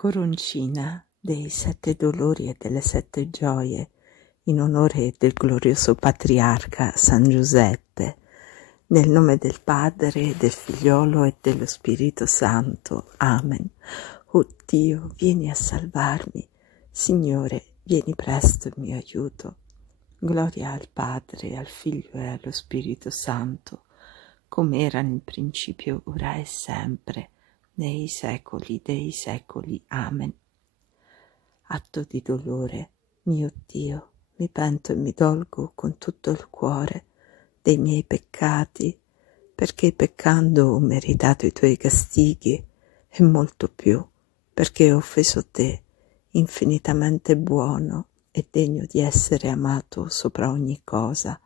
Coroncina dei 7 dolori e delle 7 gioie, in onore del glorioso patriarca San Giuseppe, nel nome del Padre, del Figliolo e dello Spirito Santo. Amen. O Dio, vieni a salvarmi. Signore, vieni presto in mio aiuto. Gloria al Padre, al Figlio e allo Spirito Santo, come era nel principio, ora e sempre, nei secoli dei secoli. Amen. Atto di dolore, mio Dio, mi pento e mi dolgo con tutto il cuore dei miei peccati, perché peccando ho meritato i tuoi castighi, e molto più, perché ho offeso te, infinitamente buono e degno di essere amato sopra ogni cosa.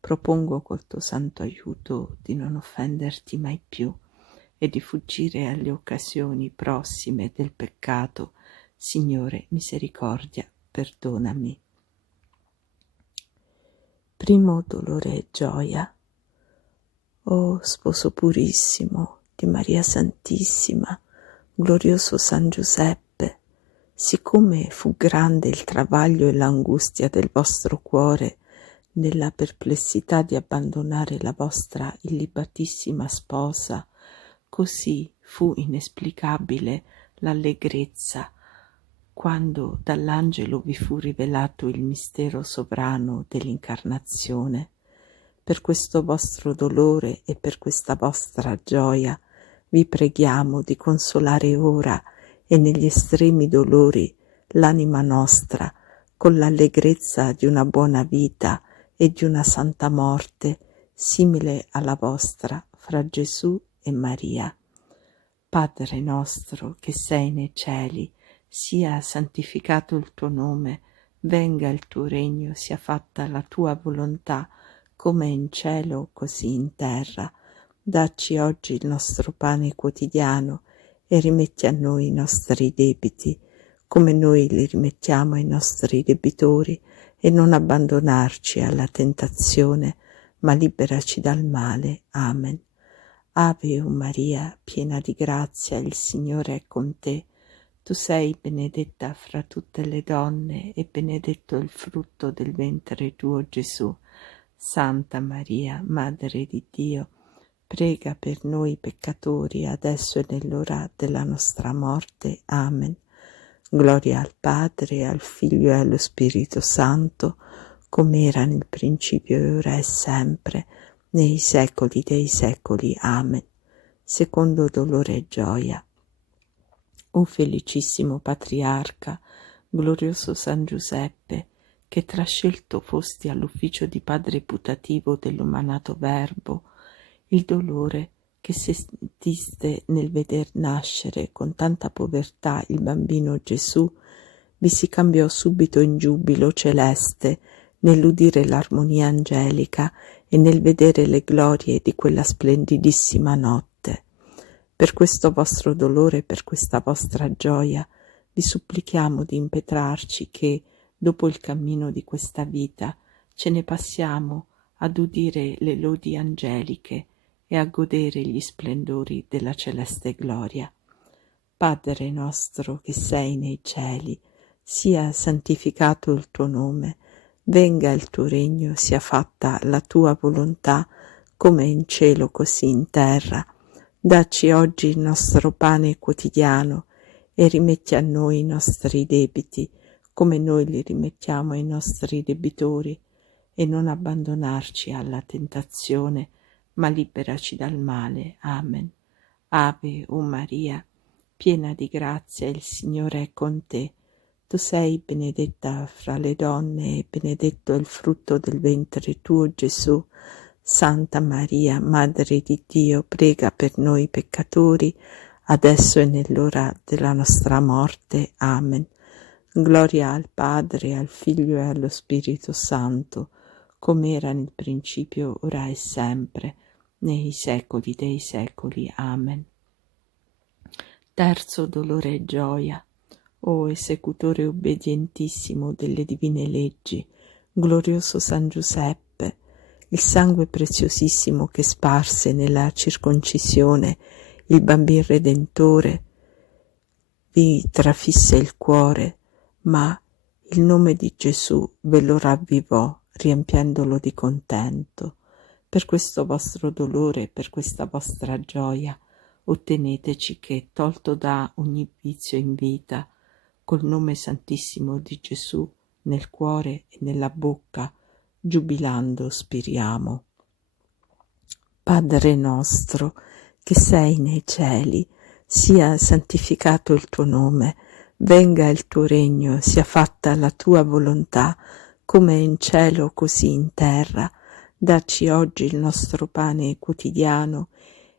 Propongo col tuo santo aiuto di non offenderti mai più e di fuggire alle occasioni prossime del peccato. Signore, misericordia, perdonami. Primo dolore e gioia. O sposo purissimo di Maria Santissima, glorioso San Giuseppe, siccome fu grande il travaglio e l'angustia del vostro cuore nella perplessità di abbandonare la vostra illibatissima sposa, così fu inesplicabile l'allegrezza quando dall'angelo vi fu rivelato il mistero sovrano dell'incarnazione. Per questo vostro dolore e per questa vostra gioia vi preghiamo di consolare ora e negli estremi dolori l'anima nostra con l'allegrezza di una buona vita e di una santa morte simile alla vostra fra Gesù e Maria. Padre nostro che sei nei cieli, sia santificato il tuo nome, venga il tuo regno, sia fatta la tua volontà, come in cielo così in terra. Dacci oggi il nostro pane quotidiano e rimetti a noi i nostri debiti, come noi li rimettiamo ai nostri debitori, e non abbandonarci alla tentazione, ma liberaci dal male. Amen. Ave o Maria, piena di grazia, il Signore è con te. Tu sei benedetta fra tutte le donne e benedetto il frutto del ventre tuo, Gesù. Santa Maria, Madre di Dio, prega per noi peccatori, adesso e nell'ora della nostra morte. Amen. Gloria al Padre, al Figlio e allo Spirito Santo, come era nel principio e ora e sempre, nei secoli dei secoli. Amen. Secondo dolore e gioia. O felicissimo patriarca, glorioso San Giuseppe, che trascelto fosti all'ufficio di padre putativo dell'umanato Verbo, il dolore che sentiste nel veder nascere con tanta povertà il bambino Gesù vi si cambiò subito in giubilo celeste nell'udire l'armonia angelica e nel vedere le glorie di quella splendidissima notte. Per questo vostro dolore e per questa vostra gioia vi supplichiamo di impetrarci che, dopo il cammino di questa vita, ce ne passiamo ad udire le lodi angeliche e a godere gli splendori della celeste gloria. Padre nostro che sei nei cieli, sia santificato il tuo nome, venga il tuo regno, sia fatta la tua volontà, come in cielo così in terra. Dacci oggi il nostro pane quotidiano e rimetti a noi i nostri debiti, come noi li rimettiamo ai nostri debitori, e non abbandonarci alla tentazione, ma liberaci dal male. Amen. Ave o Maria, piena di grazia, il Signore è con te. Tu sei benedetta fra le donne e benedetto è il frutto del ventre tuo, Gesù. Santa Maria, Madre di Dio, prega per noi peccatori, adesso e nell'ora della nostra morte. Amen. Gloria al Padre, al Figlio e allo Spirito Santo, come era nel principio, ora e sempre, nei secoli dei secoli. Amen. Terzo dolore e gioia. O esecutore obbedientissimo delle divine leggi, glorioso San Giuseppe, il sangue preziosissimo che sparse nella circoncisione il bambin Redentore, vi trafisse il cuore, ma il nome di Gesù ve lo ravvivò, riempiendolo di contento. Per questo vostro dolore, per questa vostra gioia, otteneteci che, tolto da ogni vizio in vita, col nome santissimo di Gesù nel cuore e nella bocca, giubilando spiriamo. Padre nostro, che sei nei cieli, sia santificato il tuo nome, venga il tuo regno, sia fatta la tua volontà, come in cielo così in terra. Dacci oggi il nostro pane quotidiano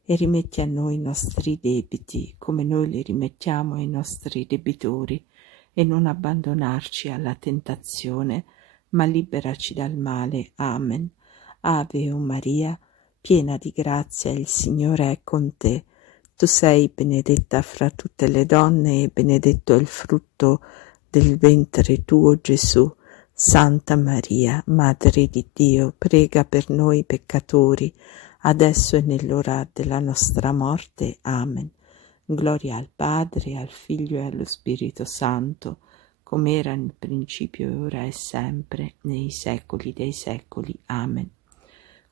e rimetti a noi i nostri debiti, come noi li rimettiamo ai nostri debitori, e non abbandonarci alla tentazione, ma liberaci dal male. Amen. Ave o Maria, piena di grazia, il Signore è con te. Tu sei benedetta fra tutte le donne e benedetto è il frutto del ventre tuo, Gesù. Santa Maria, Madre di Dio, prega per noi peccatori, adesso e nell'ora della nostra morte. Amen. Gloria al Padre, al Figlio e allo Spirito Santo, come era nel principio, ora e sempre, nei secoli dei secoli. Amen.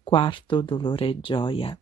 Quarto dolore e gioia.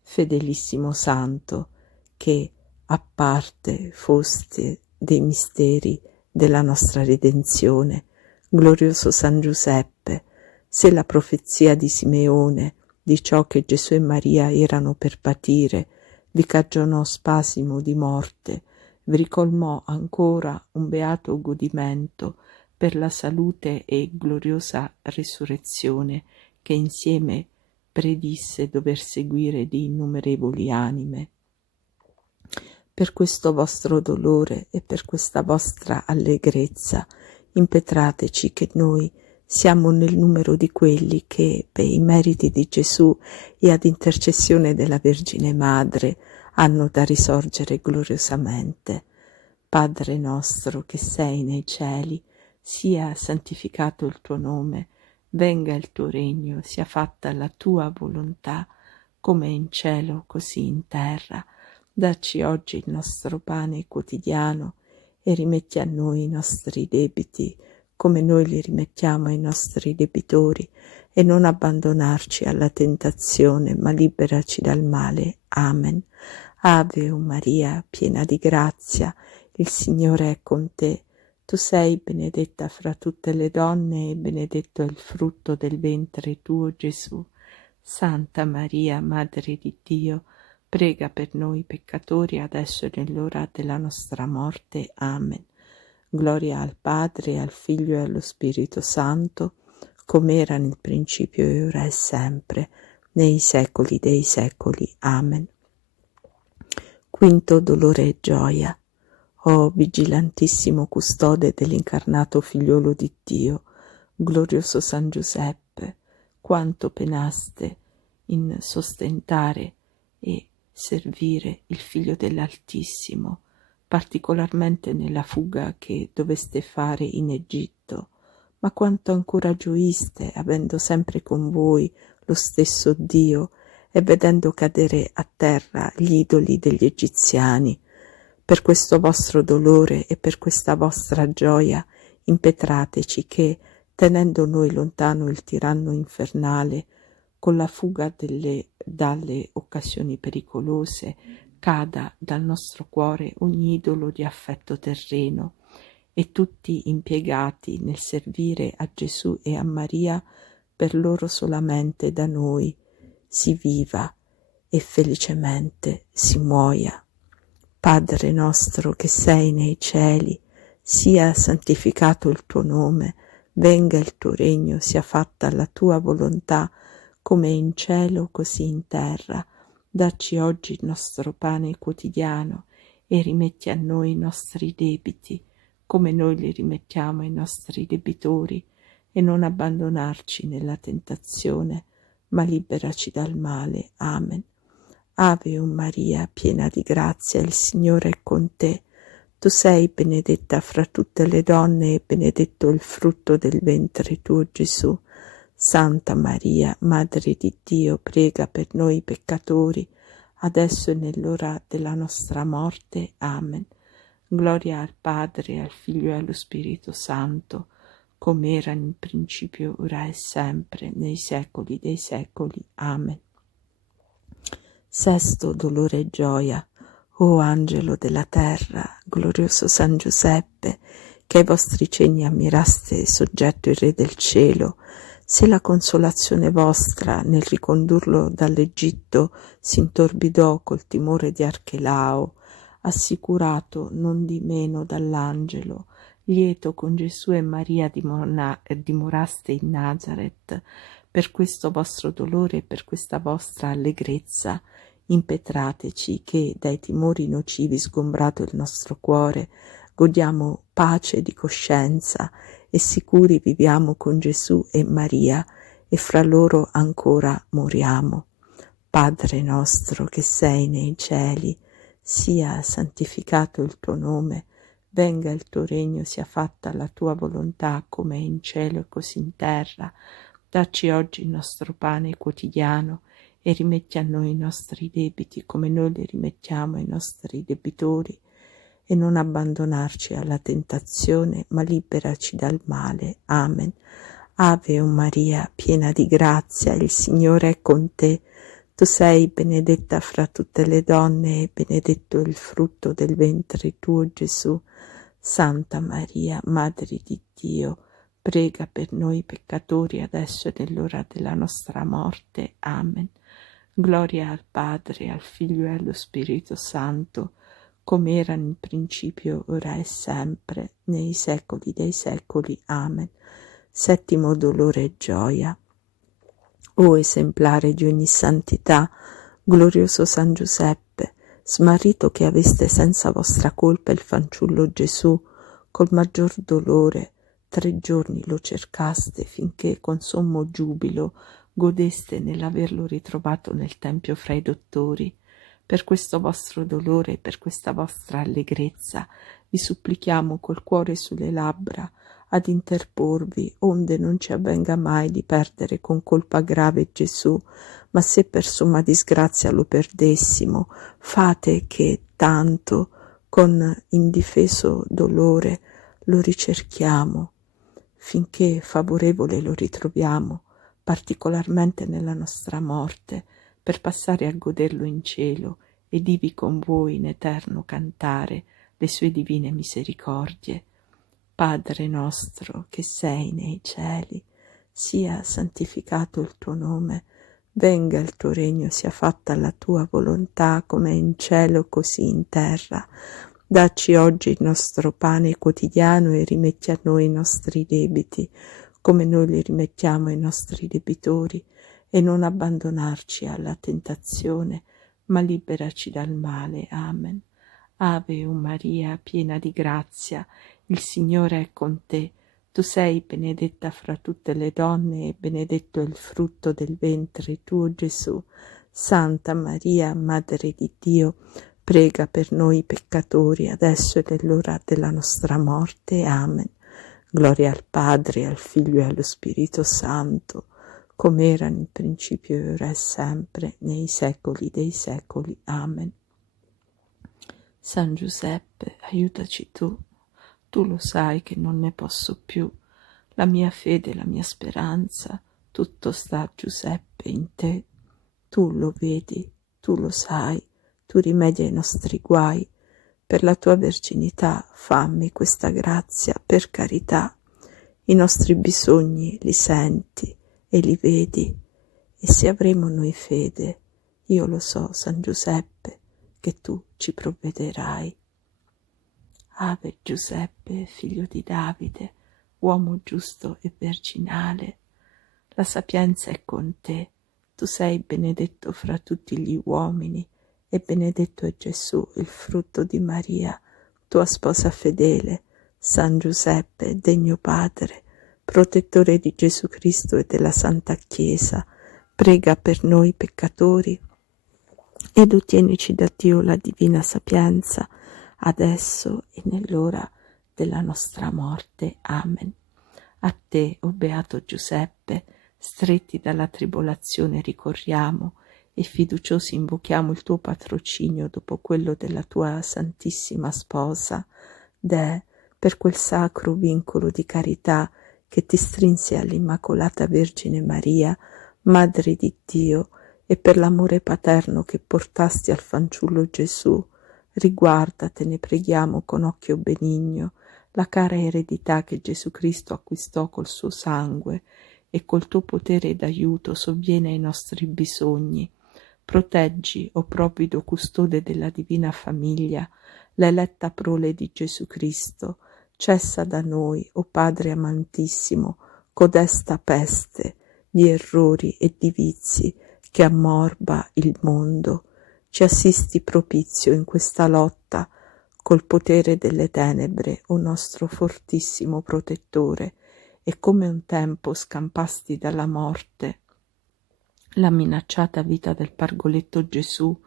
Fedelissimo Santo, che a parte foste dei misteri della nostra redenzione, glorioso San Giuseppe, se la profezia di Simeone di ciò che Gesù e Maria erano per patire vi cagionò spasimo di morte, vi ricolmò ancora un beato godimento per la salute e gloriosa risurrezione che insieme predisse dover seguire di innumerevoli anime. Per questo vostro dolore e per questa vostra allegrezza impetrateci che noi siamo nel numero di quelli che, per i meriti di Gesù e ad intercessione della Vergine Madre, hanno da risorgere gloriosamente. Padre nostro che sei nei cieli, sia santificato il tuo nome, venga il tuo regno, sia fatta la tua volontà, come in cielo così in terra. Dacci oggi il nostro pane quotidiano e rimetti a noi i nostri debiti, come noi li rimettiamo ai nostri debitori, e non abbandonarci alla tentazione, ma liberaci dal male. Amen. Ave o Maria, piena di grazia, il Signore è con te. Tu sei benedetta fra tutte le donne e benedetto è il frutto del ventre tuo, Gesù. Santa Maria, Madre di Dio, prega per noi peccatori, adesso e nell'ora della nostra morte. Amen. Gloria al Padre, al Figlio e allo Spirito Santo, come era nel principio e ora e sempre, nei secoli dei secoli. Amen. Quinto dolore e gioia. O vigilantissimo custode dell'incarnato Figliolo di Dio, glorioso San Giuseppe, quanto penaste in sostentare e servire il Figlio dell'Altissimo, particolarmente nella fuga che doveste fare in Egitto, ma quanto ancora gioiste, avendo sempre con voi lo stesso Dio e vedendo cadere a terra gli idoli degli egiziani. Per questo vostro dolore e per questa vostra gioia impetrateci che, tenendo noi lontano il tiranno infernale, con la fuga dalle occasioni pericolose, cada dal nostro cuore ogni idolo di affetto terreno, e tutti impiegati nel servire a Gesù e a Maria, per loro solamente da noi si viva e felicemente si muoia. Padre nostro che sei nei cieli, sia santificato il tuo nome, venga il tuo regno, sia fatta la tua volontà, come in cielo così in terra. Dacci oggi il nostro pane quotidiano e rimetti a noi i nostri debiti, come noi li rimettiamo ai nostri debitori, e non abbandonarci nella tentazione, ma liberaci dal male. Amen. Ave o Maria, piena di grazia, il Signore è con te. Tu sei benedetta fra tutte le donne e benedetto il frutto del ventre tuo, Gesù. Santa Maria, Madre di Dio, prega per noi peccatori, adesso e nell'ora della nostra morte. Amen. Gloria al Padre, al Figlio e allo Spirito Santo, come era nel principio, ora e sempre, nei secoli dei secoli. Amen. Sesto dolore e gioia. O angelo della terra, glorioso San Giuseppe, che ai vostri cenni ammiraste soggetto il Re del cielo, se la consolazione vostra nel ricondurlo dall'Egitto si intorbidò col timore di Archelao, assicurato non di meno dall'angelo, lieto con Gesù e Maria dimoraste in Nazaret, per questo vostro dolore e per questa vostra allegrezza, impetrateci che, dai timori nocivi sgombrato il nostro cuore, godiamo pace di coscienza e sicuri viviamo con Gesù e Maria e fra loro ancora moriamo. Padre nostro che sei nei cieli, sia santificato il tuo nome, venga il tuo regno, sia fatta la tua volontà come in cielo e così in terra. Dacci oggi il nostro pane quotidiano e rimetti a noi i nostri debiti come noi li rimettiamo ai nostri debitori, e non abbandonarci alla tentazione, ma liberaci dal male. Amen. Ave o Maria, piena di grazia, il Signore è con te. Tu sei benedetta fra tutte le donne e benedetto il frutto del ventre tuo, Gesù. Santa Maria, Madre di Dio, prega per noi peccatori adesso e nell'ora della nostra morte. Amen. Gloria al Padre, al Figlio e allo Spirito Santo, come era nel principio, ora e sempre, nei secoli dei secoli. Amen. Settimo dolore e gioia. O esemplare di ogni santità, glorioso San Giuseppe, smarrito che aveste senza vostra colpa il fanciullo Gesù, col maggior dolore 3 giorni lo cercaste finché con sommo giubilo godeste nell'averlo ritrovato nel tempio fra i dottori. Per questo vostro dolore e per questa vostra allegrezza vi supplichiamo col cuore sulle labbra ad interporvi, onde non ci avvenga mai di perdere con colpa grave Gesù, ma se per somma disgrazia lo perdessimo, fate che tanto con indifeso dolore lo ricerchiamo, finché favorevole lo ritroviamo, particolarmente nella nostra morte, per passare a goderlo in cielo ed ivi con voi in eterno cantare le sue divine misericordie. Padre nostro che sei nei cieli, sia santificato il tuo nome, venga il tuo regno, sia fatta la tua volontà come in cielo così in terra. Dacci oggi il nostro pane quotidiano e rimetti a noi i nostri debiti, come noi li rimettiamo ai nostri debitori, e non abbandonarci alla tentazione, ma liberaci dal male. Amen. Ave o Maria, piena di grazia, il Signore è con te. Tu sei benedetta fra tutte le donne e benedetto è il frutto del ventre tuo, Gesù. Santa Maria, Madre di Dio, prega per noi peccatori, adesso e nell'ora della nostra morte. Amen. Gloria al Padre, al Figlio e allo Spirito Santo, come era nel principio e ora e sempre, nei secoli dei secoli. Amen. San Giuseppe, aiutaci tu. Tu lo sai che non ne posso più. La mia fede, la mia speranza, tutto sta, Giuseppe, in te. Tu lo vedi, tu lo sai, tu rimedi ai nostri guai. Per la tua verginità fammi questa grazia, per carità. I nostri bisogni li senti e li vedi, e se avremo noi fede, io lo so, San Giuseppe, che tu ci provvederai. Ave Giuseppe, figlio di Davide, uomo giusto e virginale, la sapienza è con te, tu sei benedetto fra tutti gli uomini, e benedetto è Gesù, il frutto di Maria, tua sposa fedele. San Giuseppe, degno Padre, protettore di Gesù Cristo e della Santa Chiesa, prega per noi peccatori ed ottienici da Dio la divina sapienza, adesso e nell'ora della nostra morte. Amen. A te, o Beato Giuseppe, stretti dalla tribolazione ricorriamo, e fiduciosi invochiamo il tuo patrocinio dopo quello della tua Santissima Sposa, per quel sacro vincolo di carità che ti strinse all'Immacolata Vergine Maria, Madre di Dio, e per l'amore paterno che portasti al fanciullo Gesù, riguarda, te ne preghiamo, con occhio benigno, la cara eredità che Gesù Cristo acquistò col suo sangue, e col tuo potere d'aiuto sovviene ai nostri bisogni. Proteggi, o provvido custode della divina famiglia, l'eletta prole di Gesù Cristo. Cessa da noi, o Padre amantissimo, codesta peste di errori e di vizi che ammorba il mondo. Ci assisti propizio in questa lotta col potere delle tenebre, o nostro fortissimo protettore, e come un tempo scampasti dalla morte la minacciata vita del pargoletto Gesù,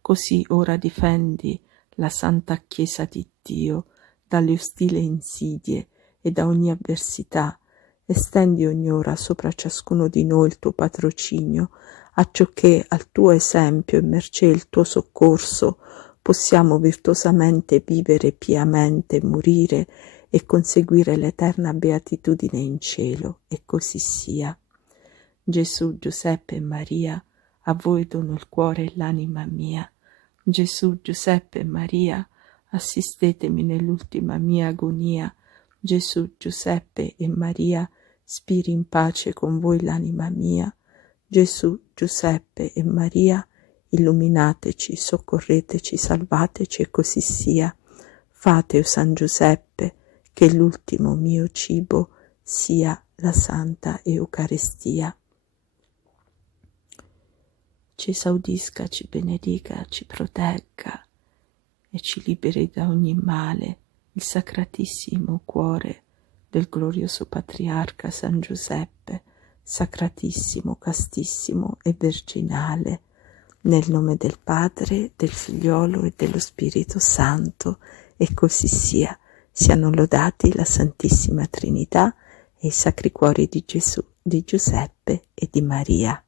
così ora difendi la Santa Chiesa di Dio dalle ostili insidie e da ogni avversità. Estendi ogni ora sopra ciascuno di noi il tuo patrocinio, acciò che al tuo esempio e mercé il tuo soccorso possiamo virtuosamente vivere piamente, morire e conseguire l'eterna beatitudine in cielo, e così sia. Gesù, Giuseppe e Maria, a voi dono il cuore e l'anima mia. Gesù, Giuseppe e Maria, assistetemi nell'ultima mia agonia. Gesù, Giuseppe e Maria, spiri in pace con voi l'anima mia. Gesù, Giuseppe e Maria, illuminateci, soccorreteci, salvateci, e così sia. Fate, o San Giuseppe, che l'ultimo mio cibo sia la Santa Eucaristia. Ci esaudisca, ci benedica, ci protegga e ci liberi da ogni male il Sacratissimo Cuore del glorioso Patriarca San Giuseppe, sacratissimo, castissimo e virginale, nel nome del Padre, del Figliolo e dello Spirito Santo, e così sia. Siano lodati la Santissima Trinità e i Sacri Cuori di Gesù, di Giuseppe e di Maria.